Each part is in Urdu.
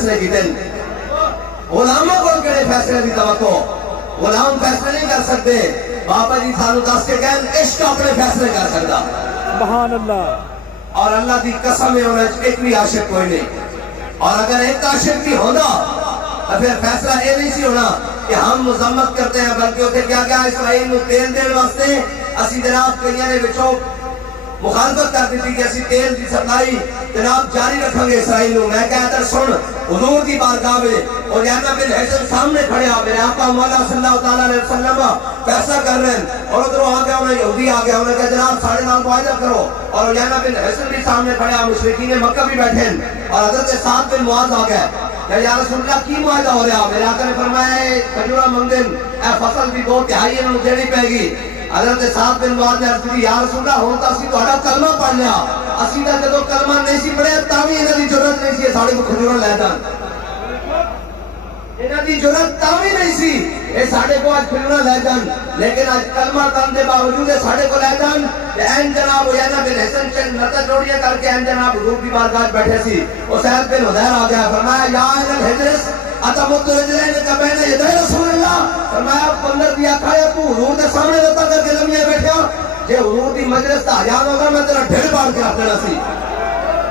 فیصلے کیتے غلاموں کو کہڑے فیصلے دی توقع غلام فیصلے نہیں کر سکتے بابا جی سانو دس کے کہن عشق اپنے فیصلے کر سکتا سبحان اللہ اور اللہ دی قسم ہے انہیں ایک بھی عاشق کوئی نہیں اور اگر ایک عاشق بھی ہونا تو پھر فیصلہ یہ نہیں سی ہونا کہ ہم مذمت کرتے ہیں بلکہ ہوتے کیا کیا اسرائیل نو تیل دین واسطے اسی جناب کئیاں نے وچوں مخالفت کر دیتی کہ اسی تیل کی سپلائی جناب جاری رکھیں گے اسرائیل نو میں کہتا سن حضور کی بارگاہ میں اور یعنی بن حسن سامنے کھڑے آپ میرے آقا مولا صلی اللہ تعالیٰ علیہ وسلم فیصلہ کر رہے ہیں اور ادھر آ گیا انہیں یہودی آ گیا انہیں کہا جناب ساڑھے نال معاہدہ کرو اور یعنی بن حسن بھی سامنے کھڑے آپ مشرکین مکہ بھی بیٹھے ہیں اور حضرت سعد بن معاذ آ گئے کہ یا رسول اللہ کی معاہدہ ہو رہا میرے آقا نے فرمایا کھجورا مندن اے فصل بھی 2/3 انہوں دینی پے گی حضرت سعد بن معاذ نے عرض کی یا رسول اللہ ہوں تو اسی تہاڈا کلمہ پڑھ لیا اسی دا جدوں کلمہ نہیں سی پڑھیا تاں وی انہاں دی ضرورت نہیں سی ساڈے کو کھجورا لے جان انہاں دی ضرورت تاں وی نہیں سی اے ساڈے کو اج کھجورا لے جان لیکن اج کلمہ پڑھن دے باوجود ساڈے کو لے جان تے این جناب یعنی بن حسن چن نظر جوڑیاں کر کے این جناب حضور کی بارگاہ بیٹھے سی اسید بن حضیر آ گیا فرمایا یا اہل الحجرس اتمت رجلین کا بین یدی رسول اللہ فرمایا بندر دیا کھایا تو حضور دے سامنے دتا کر کے لمحے بیٹھا جے حضور دی مجلس دا حیان ہوگا میں تیرا ڈھڑ پاڑ کے رکھ دینا سی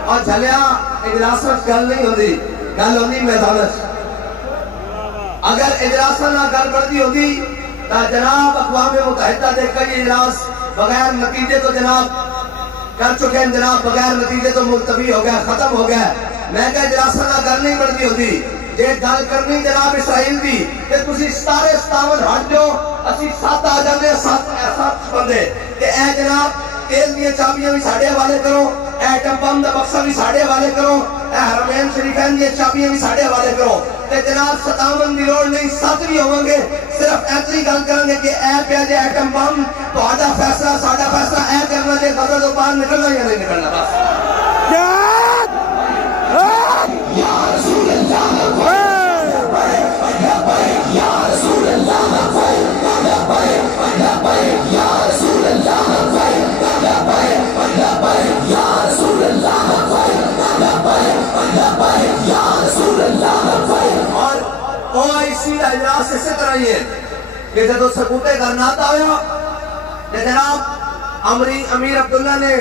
اور جھلیا اجلاس وچ گل نہیں ہوندی گل ہوندی میدان وچ اگر اجلاس نہ گل بڑھتی ہوندی تا جناب اقوام متحدہ دے کئی اجلاس بغیر نتیجے تو جناب کر چکے ہیں جناب بغیر نتیجے تو ملتوی ہو گیا ختم ہو گیا میں کہ اجلاس نہ گل نہیں بڑھتی ہوندی جے گل کرنی جناب اسرائیل دی کہ تسی 57 ہٹ جو اسی 7 آ جاندے 7 بندے تے اے جناب تیل دی چابیاں بھی ساڈے حوالے کرو ایٹم بم دا بکسا بھی ساڈے حوالے کرو اے حرمین شریفین دی چابیاں بھی ساڈے حوالے کرو تے جناب 57 دی لوڑ نہیں 7 بھی ہوں گے صرف ایتری گل کریں گے کہ اے پیا جے ایٹم بم تہاڈا فیصلہ ساڈا فیصلہ اے کرنا جے غزہ تو باہر نکلنا یا نہیں نکلنا بس یا رسول اللہ اور اسی اجلاس اسی طرح ہی ہے کہ جب سکوتے کرناتا ہویا کہ جناب امیر عبداللہ نے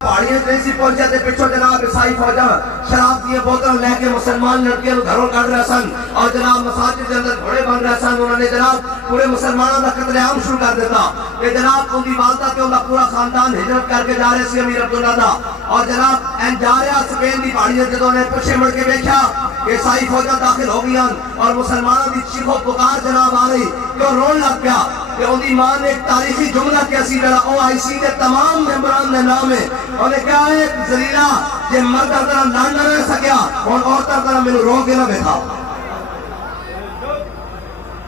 پہاڑیاں نہیں سی پہنچا تے پچھو جناب عیسائی فوجاں شراب دیے بوتل لے کے مسلمان لڑکیاں گھروں کر رہے سن اور جناب مساجد کے اندر گھوڑے بن رہے سن انہوں نے جناب پورے مسلمانوں کا قتل عام شروع کر دیتا کہ جناب ان کی والدہ تے ان کا پورا خاندان ہجرت کر کے جا رہے سی امیر عبداللہ دا اور جناب این جا رہا سپین دی پہاڑیاں جدوں نے پیچھے مڑ کے دیکھا کہ عیسائی فوجاں داخل ہو گئی اور مسلمانوں کی چیخ و پکار جناب آ رہی کہ رون لگ گیا کہ ان کی ماں نے ایک تاریخی جملہ کیسی جڑا او آئی سی کے تمام ممبران نے نام ہے انہیں کہا ہے زلیلہ جے مرد طرح لڑ نہ رہ سکیا اور عورتوں طرح میں رو کے نہ بیٹھا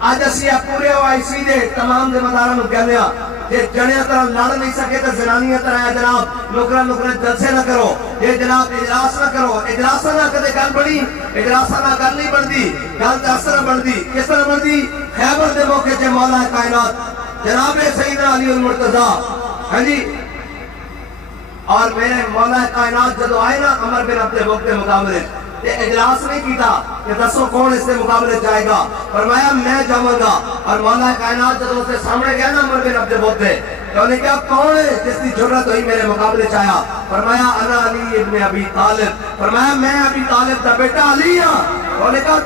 آج اسی پورے او آئی سی دے تمام دے مداروں کہنے جے جنیاں طرح لڑ نہیں سکے تو زنانیاں طرح ہے جناب نکرہ جلسے نہ کرو یہ جناب اجلاس نہ کرو اجلاس نہ کدے گل بڑی اجلاس نہ گل نہیں بڑھتی گل دس طرح بڑھتی کس طرح بڑھتی خیبر دے موقع سے مولا کائنات جناب سیدنا علی المرتضیٰ ہاں جی اور میرے مولا کائنات جدو آئے نا عمر بن عبد الوقت مقابلے یہ اجلاس نہیں کیتا کہ دسو کون اس سے مقابلے جائے گا فرمایا میں جاؤں گا اور مولا کائنات جدو اس کے سامنے گیا نا عمر بن عبد الوقت تو انہیں کہا کون ہے جس کی جرت ہوئی میرے مقابلے چاہیا فرمایا انا علی ابن ابی طالب فرمایا میں ابی طالب دا بیٹا علی ہاں انہیں کہا